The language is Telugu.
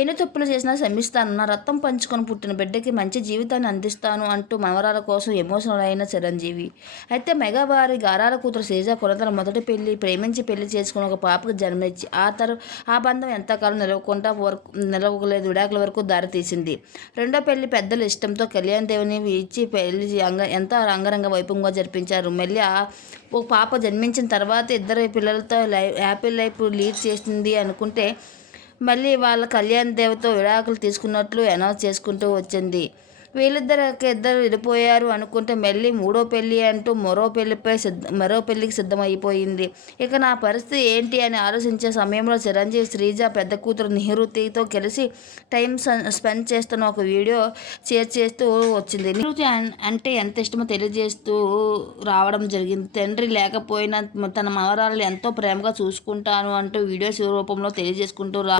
ఎన్ని తప్పులు చేసినా శ్రమిస్తాను నా రక్తం పంచుకొని పుట్టిన బిడ్డకి మంచి జీవితాన్ని అందిస్తాను అంటూ మనవరాల కోసం ఎమోషనల్ అయిన చిరంజీవి. అయితే మెగావారి గారాల కూతురు శ్రీజ కొనతల మొదటి పెళ్ళి ప్రేమించి పెళ్ళి చేసుకుని ఒక పాపకు జన్మనిచ్చి ఆ తర ఆ బంధం ఎంతకాలం నిలవకుండా వరకు నిలవలేదు విడాకుల వరకు దారితీసింది. రెండో పెళ్ళి పెద్దల ఇష్టంతో కళ్యాణ్ దేవుని ఇచ్చి పెళ్ళి అంగ ఎంత అంగరంగ వైభవంగా జరిపించారు. మళ్ళీ ఆ ఒక పాప జన్మించిన తర్వాత ఇద్దరు పిల్లలతో లై హ్యాపీ లైఫ్ లీడ్ చేస్తుంది అనుకుంటే మళ్ళీ వాళ్ళ కళ్యాణ్ దేవ్తో విడాకులు తీసుకున్నట్లు అనౌన్స్ చేసుకుంటూ వచ్చింది. వీళ్ళిద్దరికి ఇద్దరు విడిపోయారు అనుకుంటే మళ్ళీ మూడో పెళ్ళి అంటూ మరో పెళ్ళిపై సిద్ధ మరో పెళ్ళికి సిద్ధమైపోయింది. ఇక నా పరిస్థితి ఏంటి అని ఆలోచించే సమయంలో చిరంజీవి శ్రీజ పెద్ద కూతురు నిహృతితో కలిసి టైం స్పెండ్ చేస్తున్న ఒక వీడియో షేర్ చేస్తూ వచ్చింది. నిహృతి అంటే ఎంత ఇష్టమో తెలియజేస్తూ రావడం జరిగింది. తండ్రి లేకపోయినా తన మనవరాలను ఎంతో ప్రేమగా చూసుకుంటాను అంటూ వీడియోస్ రూపంలో తెలియజేసుకుంటూ రా